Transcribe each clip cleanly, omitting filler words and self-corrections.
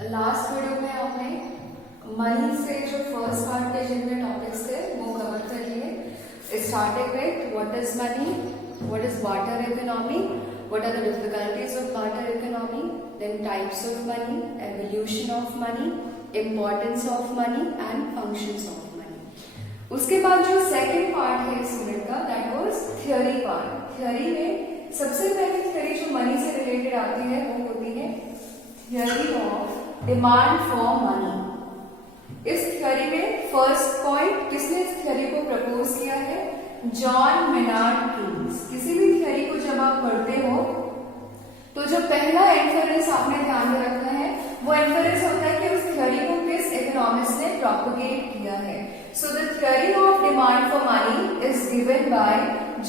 Last video में हमने money से जो फर्स्ट पार्ट के जितने टॉपिक्स थे वो कवर कर लिए। Starting with what is money, what is barter economy, what are the difficulties of barter economy, then types of money, evolution of money, importance of money and functions of money. उसके बाद जो second part है इस unit का that was theory part. Theory में सबसे पहली theory जो मनी से रिलेटेड आती है वो होती है theory of demand for money. इस थ्योरी में फर्स्ट पॉइंट किसने इस थ्योरी को प्रपोज किया है? John Maynard Keynes. किसी भी थ्योरी को जब आप पढ़ते हो तो जो पहला इन्फरेंस आपने ध्यान में रखना है वो इन्फरेंस होता है कि उस थ्योरी को किस इकोनॉमिस्ट ने प्रोपगेट किया है। So the theory of demand for money is given by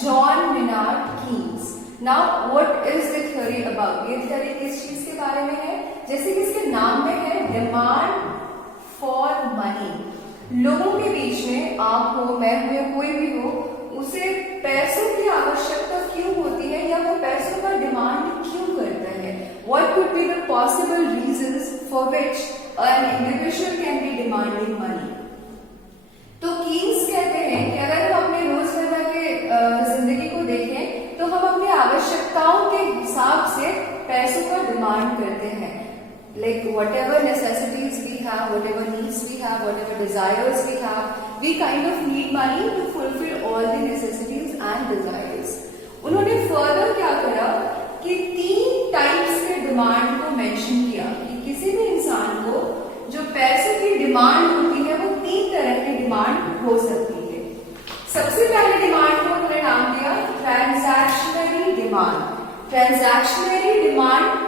John Maynard Keynes. Now what is the theory about? ये थ्योरी किस चीज के बारे में है? जैसे कि इसके नाम में है डिमांड फॉर मनी। लोगों के बीच में आप हो, मैं हूं या कोई भी हो, उसे पैसों की आवश्यकता क्यों होती है या वो पैसों का डिमांड क्यों करता है? What could be the possible reasons for which an individual can be demanding money? तो कीन्स कहते हैं कि अगर हम अपने रोजमर्रा के जिंदगी को देखें तो हम अपनी आवश्यकताओं के हिसाब से पैसों का डिमांड करते हैं। Like whatever necessities we have, whatever needs we have, whatever desires we have, we kind of need money to fulfill all the necessities and desires. उन्होंने फर्दर क्या करा कि 3 टाइप्स के डिमांड को मेंशन किया कि किसी भी इंसान को जो पैसों की डिमांड होती है वो 3 तरह की डिमांड हो सकती है। सबसे पहले डिमांड को उन्होंने नाम दिया ट्रांजैक्शनरी डिमांड। ट्रांजैक्शनरी डिमांड,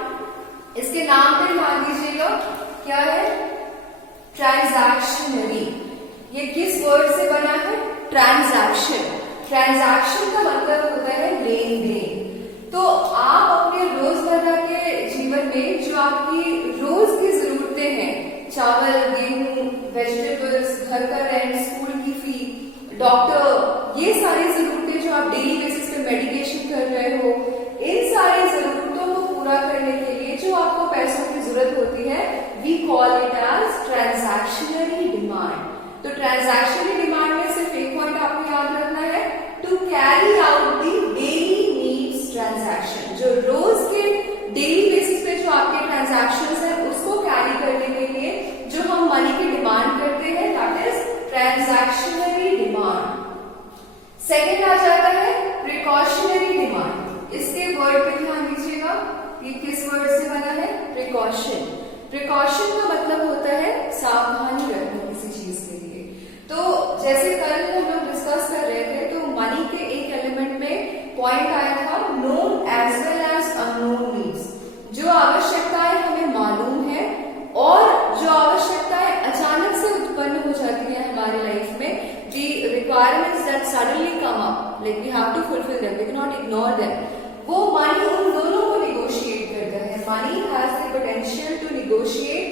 इसके नाम पे ध्यान दीजिएगा, क्या है? ट्रांजैक्शनरी। ये किस वर्ड से बना है? ट्रांजैक्शन। ट्रांजैक्शन का मतलब होता है लेन देन। तो आप अपने रोजमर्रा के जीवन में जो आपकी रोज की जरूरतें हैं, चावल, गेहूं, वेजिटेबल्स, घर का रेंट, स्कूल की फी, डॉक्टर, ये सारी जरूरतें जो आप डेली बेसिस पे मेडिकेशन कर रहे हो, इन सारी जरूरतों को पूरा करने के लिए जो आपको पैसों की जरूरत होती है we call it as transactionary demand. तो ट्रांजैक्शनरी डिमांड में सिर्फ एक पॉइंट आपको याद रखना है, to carry out the daily needs transaction. जो रोज के डेली बेसिस पे जो आपके ट्रांजैक्शंस है उसको कैरी करने के लिए जो हम मनी की डिमांड करते हैं दैट इज ट्रांजैक्शनरी डिमांड। सेकेंड आ जाता है प्रिकॉशनरी डिमांड। इसके वर्ड पे ध्यान दीजिएगा, ये किस वर्ड से बना है? प्रिकॉशन। प्रिकॉशन का मतलब होता है सावधानी रखना किसी चीज के लिए। तो जैसे कल हम लोग डिस्कस कर रहे थे तो मनी के एक एलिमेंट में पॉइंट आया था known as well as unknown needs. जो आवश्यकताएं हमें मालूम है और जो आवश्यकताएं अचानक से उत्पन्न हो जाती है हमारे लाइफ में, the requirements that suddenly come up, like we have to fulfill them, we cannot ignore them. वो मनी उन दोनों को निगोशिएट करता है। Money has the potential to negotiate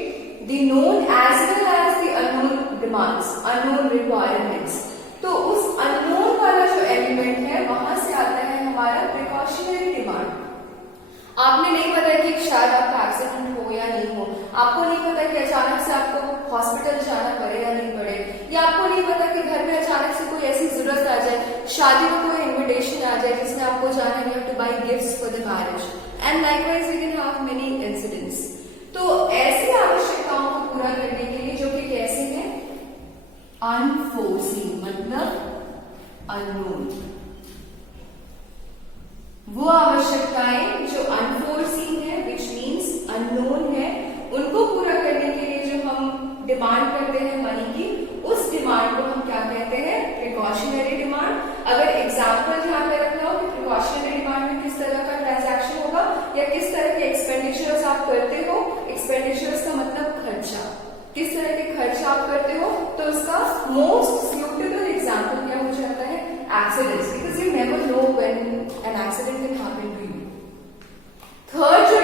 the known as well as the unknown demands, unknown requirements. तो उस unknown वाला जो एलिमेंट है वहां से आता है हमारा प्रिकॉशनरी डिमांड। आपने नहीं पता कि शायद आपका एक्सीडेंट हो या नहीं हो, आपको नहीं पता कि अचानक से आपको हॉस्पिटल जाना पड़े या नहीं पड़े, या आपको नहीं पता कि घर में अचानक से कोई ऐसी जरूरत आ जाए, शादी में कोई इनविटेशन आ जाए जिसमें आपको जाना है, you have to buy gifts for the marriage and likewise we can have many incidents. तो ऐसी आवश्यकताओं को पूरा करने के लिए जो कि कैसे हैं? अनफोर्सीन, मतलब अननोन। वो आवश्यकताएं जो अनफोर्सीन है विच मीन्स अननोन है, उनको पूरा करने के लिए जो हम डिमांड करते हैं मनी की, उस डिमांड को हम क्या कहते हैं? Precautionary demand. अगर एग्जाम्पल ध्यान में रखना हो कि प्रिकॉशनरी डिमांड में किस तरह का ट्रांजैक्शन होगा या किस तरह के एक्सपेंडिचर्स आप करते हो, एक्सपेंडिचर्स का मतलब खर्चा, किस तरह के खर्चा आप करते हो, तो उसका मोस्ट सुटेबल एग्जाम्पल क्या हो जाता है? Accidents, because you never know when an accident can happen to you. Third जो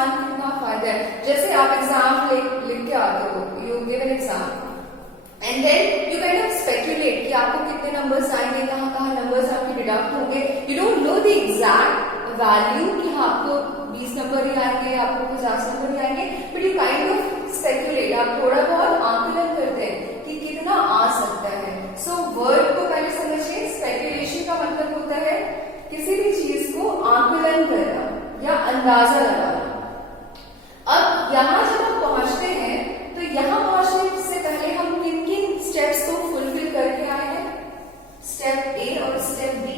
इंसान कितना फायदा है। जैसे आप एग्जाम लिख के आते हो, you give an exam and then you kind of speculate कि आपको कितने नंबर्स आएंगे, कहाँ कहाँ नंबर्स आपके डिडक्ट होंगे। You don't know the exact value कि हाँ आपको 20 नंबर ही आएंगे, आपको 50 नंबर ही आएंगे, but you kind of speculate, आप थोड़ा बहुत आंकलन करते हैं कि कितना आ सकता है। सो वर्ड को पहले समझिए, स्पेक्यूलेशन का मतलब होता है किसी भी चीज को आंकलन करना या अंदाजा लगाना। अब यहाँ जब हम पहुंचते हैं तो यहाँ पहुंचने से पहले हम किन किन स्टेप्स को फुलफिल करके आए हैं, स्टेप ए और स्टेप बी।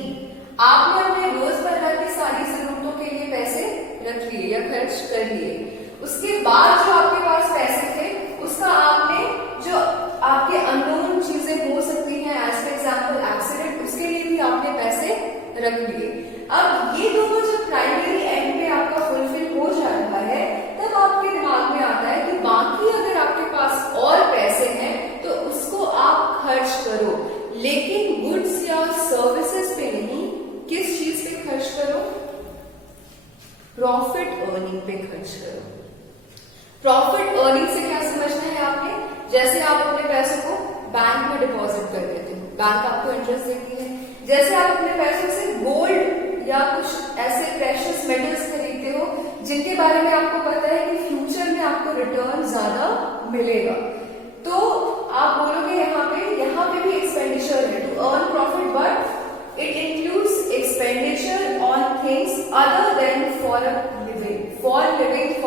आपने अपने रोजमर्रा की सारी जरूरतों के लिए पैसे रख लिए या खर्च कर लिए, उसके बाद जो आपके पास पैसे थे उसका आपने जो आपके अननोन चीजें हो सकती हैं, एज फॉर एग्जाम्पल एक्सीडेंट, उसके लिए भी आपने पैसे रख लिए। अब ये दोनों जब प्राइमरी एंड पे आपका फुलफिल हो जा रहा है तब आपके दिमाग में आता है कि बाकी अगर आपके पास और पैसे हैं तो उसको आप खर्च करो, लेकिन गुड्स या सर्विसेज पे नहीं। किस चीज पे खर्च करो? प्रॉफिट अर्निंग पे खर्च करो। प्रॉफिट अर्निंग से क्या समझना है आपने? जैसे आप अपने पैसों को बैंक में डिपॉजिट कर देते हो, बैंक आपको इंटरेस्ट देती है। जैसे आप अपने पैसों से गोल्ड या कुछ ऐसे प्रेशियस मेटल्स खरीदते हो जिनके बारे में आपको पता है कि फ्यूचर में आपको रिटर्न ज्यादा मिलेगा, तो आप बोलोगे यहाँ पे भी एक्सपेंडिचर है to earn profit, but it includes expenditure on things other than for a living. For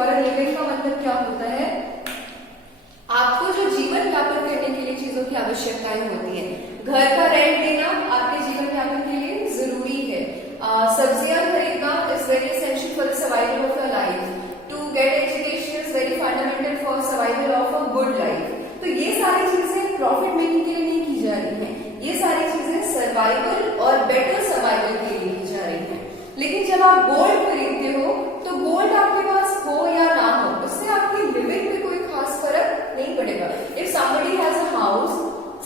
a living का मतलब क्या होता है? आपको जो जीवन यापन करने के लिए चीजों की आवश्यकताएं होती है, घर का रेंट देना आपके जीवन यापन के लिए जरूरी है, सब्जियां खरीदना is very essential for the survival of your life, to get education is very fundamental for survival of a good life. तो ये सारी चीजें प्रॉफिट मेकिंग के लिए नहीं की जा रही हैं, ये सारी चीजें सर्वाइवल और बेटर सर्वाइवल के लिए की जा रही हैं। लेकिन जब आप गोल्ड खरीदते हो तो गोल्ड आपके पास हो या ना हो उससे आपकी लिविंग पे कोई खास फर्क नहीं पड़ेगा। If somebody has a house,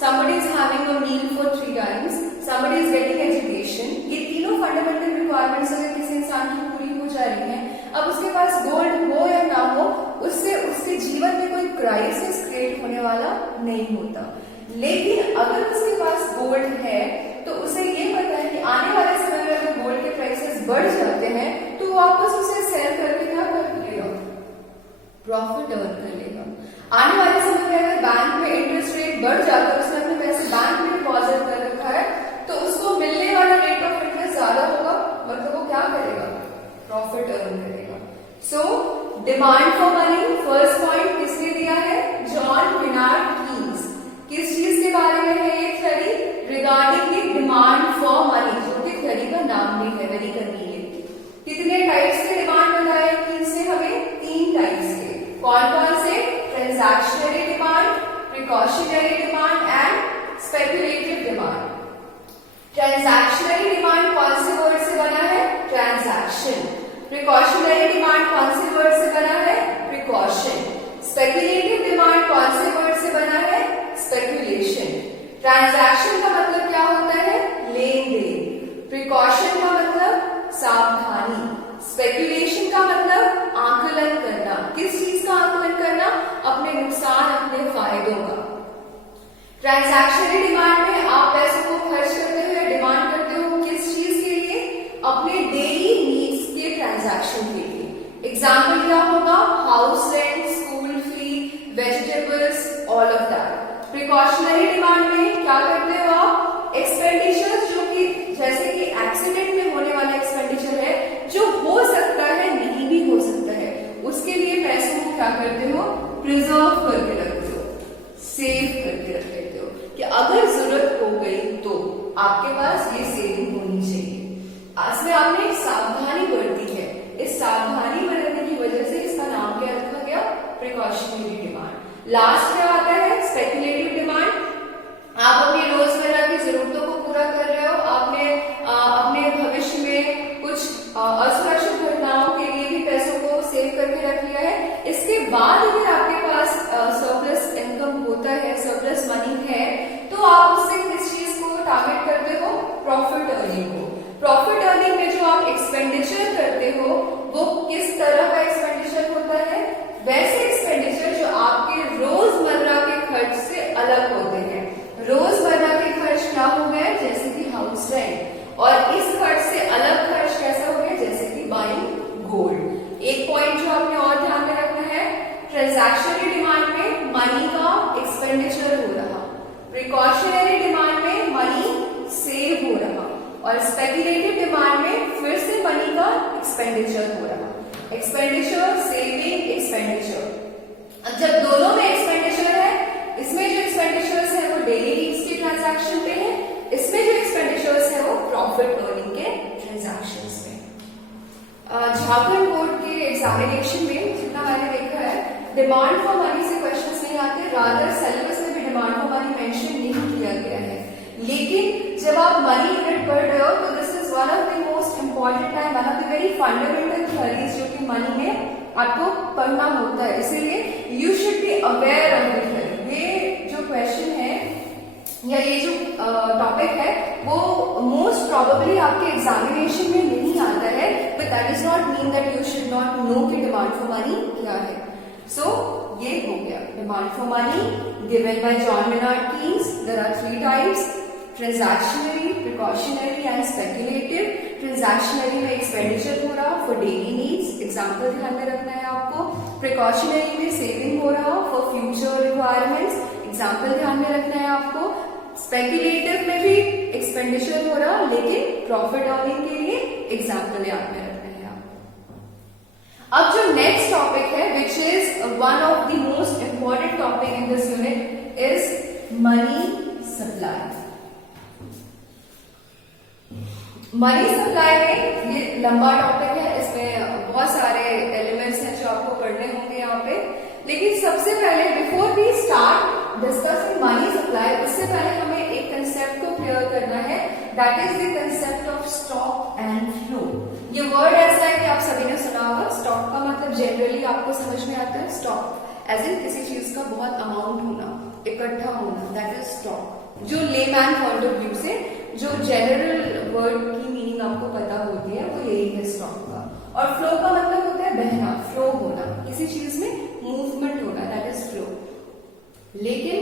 somebody is having a meal for 3 times, somebody is getting education, ये तीनों फंडामेंटल रिक्वायरमेंट्स अगर किसी इंसान की पूरी हो जा रही हैं, अब उसके पास गोल्ड हो या ना हो उससे उसके जीवन में कोई क्राइसिस क्रिएट होने वाला नहीं होता। लेकिन अगर उसके पास गोल्ड है तो उसे ये पता है कि आने वाले समय में अगर गोल्ड के प्राइसेस बढ़ जाते हैं तो वापस उसे सेल करके क्या कर लेगा? प्रॉफिट अर्न कर लेगा। आने वाले समय में अगर बैंक में इंटरेस्ट रेट बढ़ जाता है, उसने अपने पैसे बैंक में डिपॉजिट कर रखा है, तो उसको मिलने वाला रेट ऑफ इंटरेस्ट ज्यादा होगा, मतलब वो क्या करेगा? प्रॉफिट अर्न करेगा। So demand for money, first point किसने दिया है? John Maynard Keynes. किस चीज के बारे में है ये theory? Regarding the demand for money, जो कि थ्योरी का नाम भी है, वेरी कन्वीनियंट। कितने टाइप्स के डिमांड बताया कीन्स ने हमें? 3 टाइप्स के। कौन कौन से? Transactionary demand, precautionary demand and speculative demand. Transactionary demand कौन से वर्ड से बना है? ट्रांजैक्शन। प्रिकॉशनरी डिमांड कौन से वर्ड से बना है? प्रिकॉशन। स्पेक्युलेटिव डिमांड कौन से वर्ड से बना है? स्पेक्युलेशन। ट्रांजैक्शन का मतलब क्या होता है? लेन देन। प्रिकॉशन का मतलब सावधानी। स्पेक्युलेशन का मतलब आकलन करना। किस चीज का आकलन करना? अपने नुकसान, अपने फायदों का। ट्रांजैक्शनरी डिमांड में आप पैसों को खर्च करते हो या डिमांड करते हो किस चीज के लिए? अपने डेली नीड्स के ट्रांजैक्शन के लिए। एग्जाम्पल क्या होगा? House rent, school fee, vegetables, all of that. Precautionary demand में क्या करते हो आप? एक्सपेंडिचर जो कि जैसे कि एक्सीडेंट में होने वाला एक्सपेंडिचर है, जो हो सकता है नहीं भी हो सकता है, उसके लिए पैसों को क्या करते हो? प्रिजर्व करके रखते हो, सेव करके रख लेते हो कि अगर जरूरत हो गई तो आपके पास ये सेविंग होनी चाहिए। इसमें आपने एक सावधानी बरती है, इस सावधानी बरतने की वजह से इसका नाम क्या रखा गया? Precautionary demand. लास्ट क्या आता है? Speculative demand. आप अपनी रोजमर्रा की जरूरतों को पूरा कर रहे हो, आपने अपने भविष्य में कुछ असुरक्षित घटनाओं के लिए भी पैसों को सेव करके रख लिया है। इसके बाद अगर आपके पास सरप्लस इनकम होता है, सरप्लस मनी है, तो आप उससे किस चीज को टारगेट करते हो? प्रॉफिट अर्निंग को। प्रॉफिट अर्निंग में जो आप एक्सपेंडिचर करते हो वो किस तरह का एक्सपेंडिचर एक्सपेंडिचर हो रहा, एक्सपेंडिचर, सेविंग, एक्सपेंडिचर। अब जब दोनों में एक्सपेंडिचर है, इसमें जो एक्सपेंडिचर्स है वो डेली नीड्स के ट्रांजैक्शन पे है, इसमें जो एक्सपेंडिचर्स है वो प्रॉफिट अर्निंग के ट्रांजैक्शंस में। झारखंड बोर्ड के एग्जामिनेशन में जितना मैंने देखा है, डिमांड फॉर मनी से क्वेश्चंस नहीं आते, रादर सिलेबस में भी डिमांड फॉर मनी मेंशन नहीं किया गया है। लेकिन जब आप मनी यूनिट पढ़ रहे हो तो this is one of the most important and one of the very fundamental theories जो कि मनी में आपको पढ़ना होता है, इसीलिए you should be aware of the theory. ये जो क्वेश्चन है या ये जो टॉपिक है वो मोस्ट प्रोबेबली आपके एग्जामिनेशन में नहीं आता है, but that is not mean that you should not know कि डिमांड फॉर मनी क्या है। सो ये हो गया demand for money given by John Maynard Keynes. There are 3 types, transactionary, precautionary and speculative. Transactionary में एक्सपेंडिचर हो रहा for daily needs, example ध्यान में रखना है आपको। प्रिकॉशनरी में सेविंग हो रहा फॉर फ्यूचर रिक्वायरमेंट्स, एग्जांपल ध्यान में रखना है आपको। स्पेक्युलेटिव में भी एक्सपेंडिचर हो रहा लेकिन प्रॉफिट अर्निंग के लिए, एग्जांपल याद में रखना है आपको। अब जो नेक्स्ट टॉपिक है which is one of the most important topic in this unit is money supply. Money supply में ये लंबा टॉपिक है, इसमें बहुत सारे एलिमेंट्स हैं जो आपको पढ़ने होंगे यहाँ पे। लेकिन सबसे पहले before we start discussing money supply, उससे पहले हमें एक कंसेप्ट को क्लियर करना है, that is the concept of stock and flow. ये वर्ड ऐसा है कि आप सभी ने सुना होगा, स्टॉक का मतलब जनरली आपको समझ में आता है, स्टॉक एज इन किसी चीज का बहुत अमाउंट होना, इकट्ठा होना, दैट इज स्टॉक। जो लेमैन पॉइंट ऑफ व्यू से जो जनरल वर्ड की मीनिंग आपको पता होती है वो यही है स्टॉक का। और फ्लो का मतलब होता है बहना, फ्लो होना, किसी चीज में मूवमेंट होना, दैट इज फ्लो। लेकिन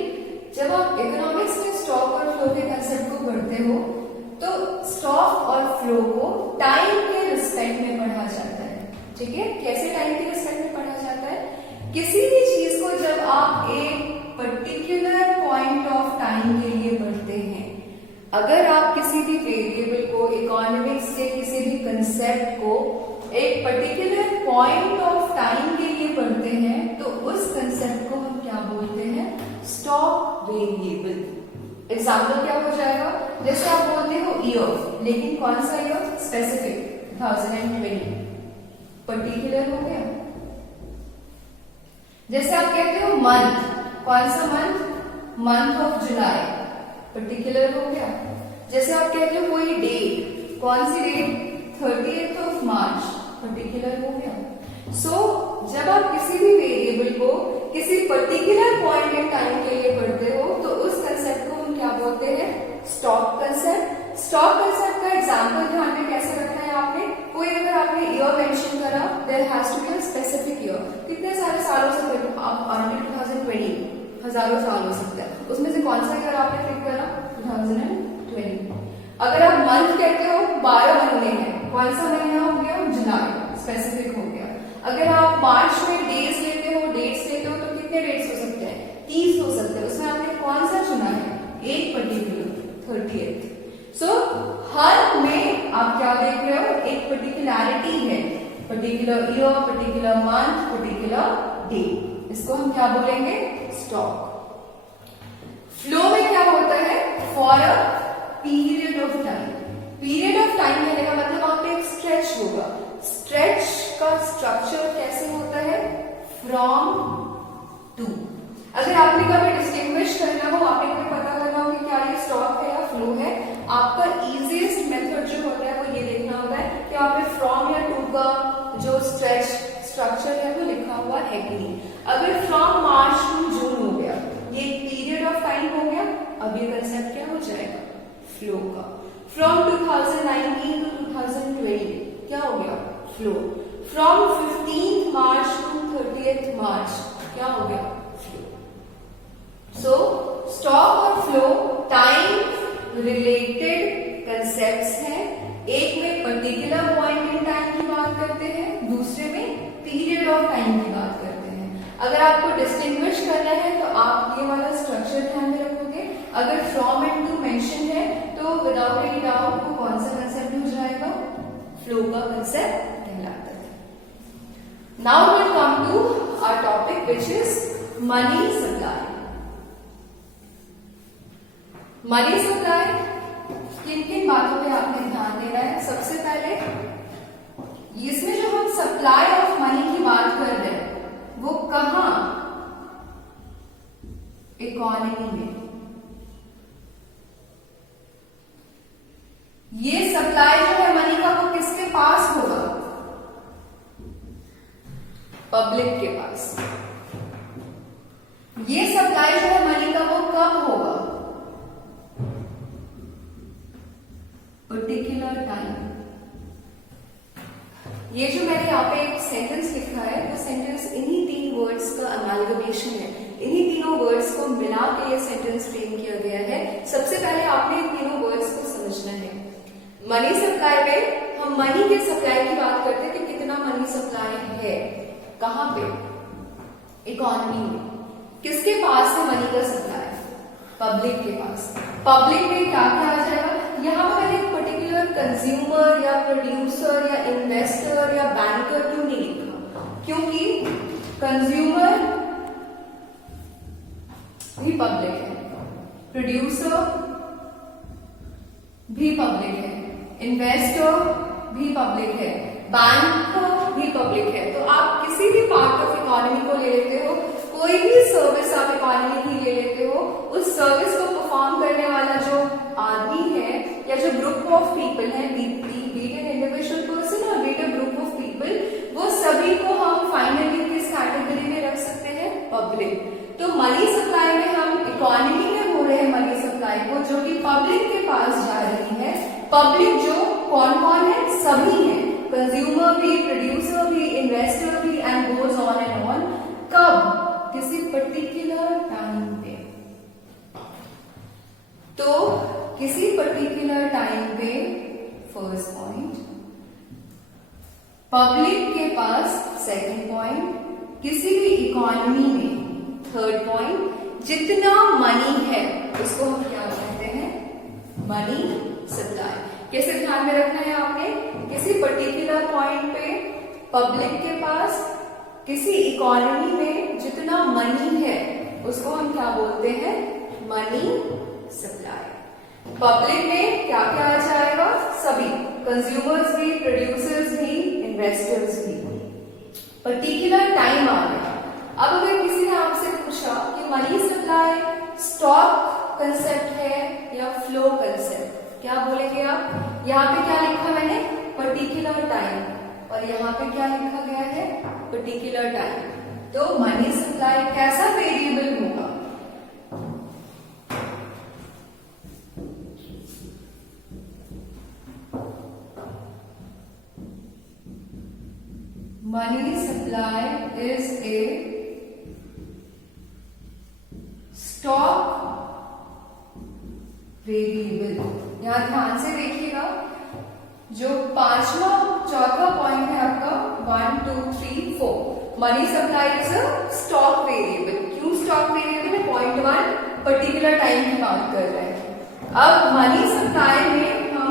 जब आप इकोनॉमिक्स में स्टॉक और फ्लो के कंसेप्ट को पढ़ते हो तो स्टॉक और फ्लो को टाइम के रिस्पेक्ट में पढ़ा जाता है। ठीक है, कैसे टाइम के रिस्पेक्ट में पढ़ा जाता है? किसी भी चीज को जब आप एक पर्टिकुलर पॉइंट ऑफ टाइम के लिए पढ़ते हैं, अगर आप किसी भी वेरिएबल को, इकोनॉमिक्स के किसी भी कंसेप्ट को एक पर्टिकुलर पॉइंट ऑफ टाइम के लिए पढ़ते हैं तो उस कंसेप्ट को हम क्या बोलते हैं? Stock variable. एग्जाम्पल क्या हो जाएगा? जैसे आप बोलते हो ईयर, लेकिन कौन सा ईयर? स्पेसिफिक 2020, पर्टिकुलर हो गया। जैसे आप कहते हो मंथ, कौन सा month? Month of July, particular हो गया। जैसे आप कहते हो कोई डेट, कौन सी date? 30th of March, particular हो गया। जब आप किसी भी वेरिएबल को किसी पर्टिकुलर पॉइंट इन टाइम के लिए पढ़ते हो तो उस कंसेप्ट को हम क्या बोलते हैं? Stock concept. स्टॉक कंसेप्ट का एग्जांपल ध्यान में कैसे रखना है आपने? कोई अगर आपने ईयर मेंशन करा, there has to be a specific year. कितने सारे सालों से पहले आप 2020, हजारों साल हो सकता है, उसमें से कौन सा ईयर आपने क्लिक करा? 2020। अगर आप मंथ कहते हो, 12 महीने हैं, कौन सा महीना हो गया? जुलाई, स्पेसिफिक हो गया। अगर आप मार्च में डेज लेते हो, डेट्स लेते हो, तो कितने डेट्स हो सकते हैं? 30 हो सकते हैं। उसमें आपने कौन सा चुना है? एक पर्टिकुलर 30th। हर में आप क्या देख रहे हो? एक पर्टिकुलरिटी है, particular year, particular month, particular day. इसको हम क्या बोलेंगे? स्टॉक। फ्लो में क्या होता है? For a period of time. Period of time कहने का मतलब वहां पे एक स्ट्रेच होगा। स्ट्रेच का स्ट्रक्चर कैसे होता है? From to. अगर आपने कभी डिस्टिंग्विश करना हो, आपने कभी पता करना हो कि क्या ये स्टॉक है या फ्लो है, आपका इजीएस्ट मेथड जो होता है वो ये देखना होता है कि आप पे फ्रॉम या टू का जो स्ट्रेच स्ट्रक्चर है वो लिखा हुआ है कि नहीं। अगर फ्रॉम मार्च टू जून हो गया, ये पीरियड ऑफ टाइम हो गया, अब ये कंसेप्ट क्या हो जाएगा? फ्लो का। फ्रॉम 2019 टू 2020 क्या हो गया? Flow. From 15th March two 30th मार्च क्या हो गया? फ्लो। स्टॉक और फ्लो टाइम रिलेटेड कंसेप्ट्स हैं। एक में पर्टिकुलर पॉइंट इन टाइम की बात करते हैं, दूसरे में पीरियड ऑफ टाइम की बात करते हैं। अगर आपको डिस्टिंग्विश करना है तो आप ये वाला स्ट्रक्चर ध्यान में रखोगे। अगर फ्रॉम एंड टू मेंशन है तो विदाउट एनी डाउट वो कौन सा कंसेप्ट हो जाएगा? फ्लो का कंसेप्ट कहलाएगा। Now we'll come to our topic, which is money supply. Money supply किन किन बातों पे आपने ध्यान देना है? सबसे पहले इसमें जो हम सप्लाई ऑफ मनी की बात कर रहे हैं वो कहां? इकोनॉमी में। ये सप्लाई जो है मनी का वो किसके पास होगा? पब्लिक के पास। ये सप्लाई जो है मनी का वो कब होगा? Particular time. ये जो मैंने यहाँ पे एक सेंटेंस लिखा है वो सेंटेंस इन्हीं 3 वर्ड्स का अमालगमेशन है। इन्हीं तीनों वर्ड्स को मिला के ये सेंटेंस फ्रेम किया गया है। सबसे पहले आपने इन तीनों वर्ड्स को समझना है। मनी सप्लाई पे हम मनी के सप्लाई की बात करते हैं कि कितना मनी सप्लाई है, कहां पे? इकोनॉमी में। किसके पास है मनी का सप्लाई? पब्लिक के पास। पब्लिक में क्या क्या आ जाएगा? यहाँ पर मैंने एक पर्टिकुलर कंज्यूमर या प्रोड्यूसर या इन्वेस्टर या बैंकर क्यों नहीं लिखा? क्योंकि कंज्यूमर भी पब्लिक है, प्रोड्यूसर भी पब्लिक है, इन्वेस्टर भी पब्लिक है, बैंक भी पब्लिक है। तो आप किसी भी पार्ट ऑफ इकोनॉमी को ले लेते हो, कोई भी सर्विस आप इकोनॉमी की ले लेते हो, उस सर्विस को परफॉर्म करने वाला जो आदमी है या जो ग्रुप ऑफ पीपल है, बी एन इंडिविजुअल पर्सन और be a group of people, वो सभी को हम फाइनली किस कैटेगरी में रख सकते हैं? पब्लिक। तो मनी सप्लाई में हम इकोनॉमी में हो रहे हैं मनी सप्लाई को, जो कि पब्लिक के पास जा रही है। पब्लिक जो कौन कौन है? सभी है, कंज्यूमर भी, प्रोड्यूसर भी, इन्वेस्टर भी and goes on and on. कब? किसी पर्टिकुलर टाइम पे। तो किसी पर्टिकुलर टाइम पे, फर्स्ट पॉइंट, पब्लिक के पास, सेकंड पॉइंट, किसी भी इकोनॉमी में, थर्ड पॉइंट, जितना मनी है उसको हम क्या कहते हैं? Money supply. कैसे ध्यान में रखना है आपने? किसी पर्टिकुलर पॉइंट पे पब्लिक के पास, किसी इकोनॉमी में जितना मनी है उसको हम क्या बोलते हैं? Money supply. पब्लिक में क्या क्या आ जाएगा? सभी, कंज्यूमर्स भी, प्रोड्यूसर्स भी, इन्वेस्टर्स भी। पर्टिकुलर टाइम आ गया। अब अगर किसी ने आपसे पूछा कि मनी सप्लाई स्टॉक कंसेप्ट है या फ्लो कंसेप्ट, क्या बोलेंगे आप? यहाँ पे क्या लिखा मैंने? पर्टिकुलर टाइम, और यहाँ पे क्या लिखा गया है? Particular time. तो मनी सप्लाई कैसा वेरिएबल होगा? Money supply is a stock variable. यहां ध्यान से देखिएगा, जो पांचवा चौथा पॉइंट है आपका 1 2 3 4, money supply is a stock variable. क्यों स्टॉक वेरिएबल है? पॉइंट 1 पर्टिकुलर टाइम की बात कर रहे हैं। अब मनी सप्लाई में हम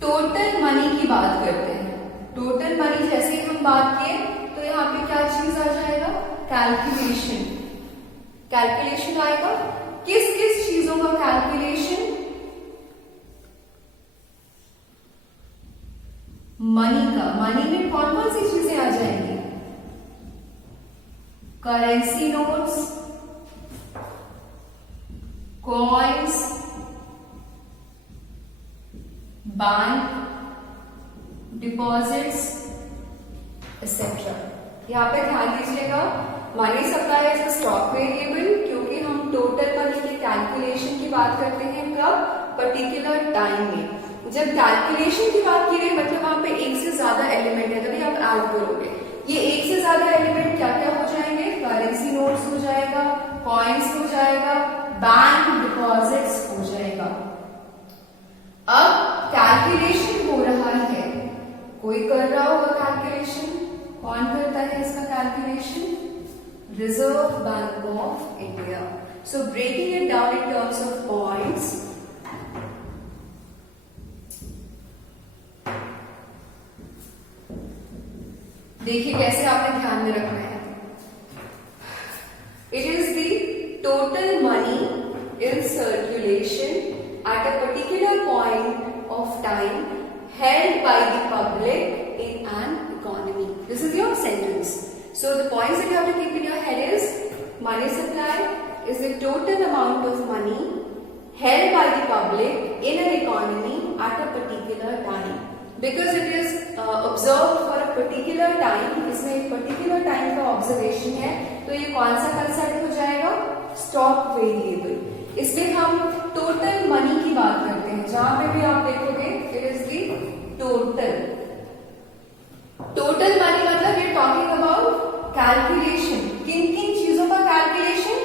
टोटल मनी की बात करते हैं। टोटल मनी जैसे ही हम बात किए तो यहाँ पे क्या चीज आ जाएगा? कैलकुलेशन। कैलकुलेशन आएगा। किस किस चीजों का कैलकुलेशन? मनी का। मनी में कौन कौन सी चीजें आ जाएंगी? Currency notes, coins, bank deposits etcetera. यहाँ पे ध्यान दीजिएगा, money supply is a stock variable, क्योंकि हम टोटल मनी की कैलकुलेशन की बात करते हैं कब? पर्टिकुलर टाइम में। जब कैलकुलेशन की बात की गई मतलब वहां पे एक से ज्यादा एलिमेंट है, तभी आप ऐड करोगे। ये एक से ज्यादा एलिमेंट क्या क्या हो जाएंगे? करेंसी नोट्स हो जाएगा, कॉइन्स हो जाएगा, बैंक डिपॉजिट्स हो जाएगा। अब कैलकुलेशन हो रहा है, कोई कर रहा होगा कैलकुलेशन। कौन करता है इसका calculation? Reserve Bank of India. So breaking it down in terms of points, देखिए कैसे आपने ध्यान में रखना है. It is the total money in circulation at a particular point of time held by the public in an economy. This is your sentence. So the points that you have to keep in your head is money supply is the total amount of money held by the public in an economy at a particular time. Because it is observed for a particular time, इसमें एक particular time का observation है, तो ये कौन सा concept हो जाएगा? Stock variable. इसमें हम total money की बात करते हैं. जहां पे भी आप देखोगे, it is the total. Total money मतलब we are talking about calculation. किन-किन चीजों का calculation?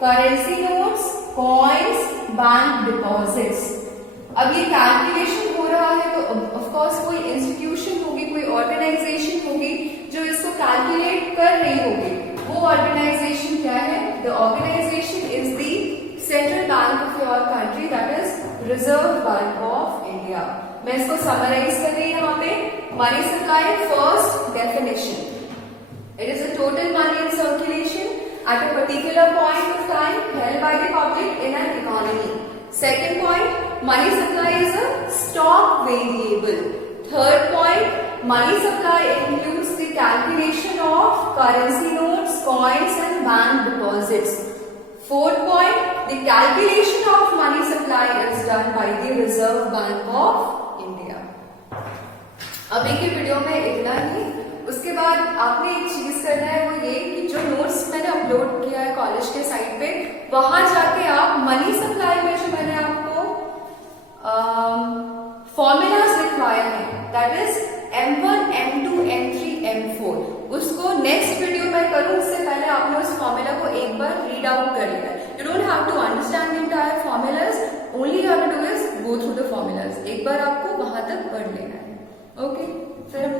Currency notes, coins, bank deposits. अब ये कैलकुलेशन हो रहा है तो ऑफ कोर्स कोई इंस्टीट्यूशन होगी, कोई ऑर्गेनाइजेशन होगी जो इसको कैलकुलेट कर रही होगी. वो ऑर्गेनाइजेशन क्या है? The organisation is the central bank of your country, that is Reserve Bank of India. मैं इसको समराइज कर रही हूं यहाँ पे. Money supply first definition, it is a total money in circulation at a particular point of time held by the public in an economy. Second point, money supply is a stock variable. Third point, money supply includes the calculation of currency notes, coins and bank deposits. Fourth point, the calculation of money supply is done by the Reserve Bank of India. अभी के video में इतना ही. उसके बाद आपने एक चीज करना है, वो ये कि जो नोट्स मैंने अपलोड किया है कॉलेज के साइट पे, वहां जाके आप मनी सप्लाई में जो मैंने आपको फॉर्मूलाज लिखवाए हैं, that is M1, M2, M3, M4, उसको नेक्स्ट वीडियो में करूं उससे पहले आपने उस फॉर्मूला को एक बार रीड आउट कर लेना है. You don't have to understand the entire formulas, only you have to do is go through the formulas. एक बार आपको वहां तक पढ़ लेना है. ओके, फिर हम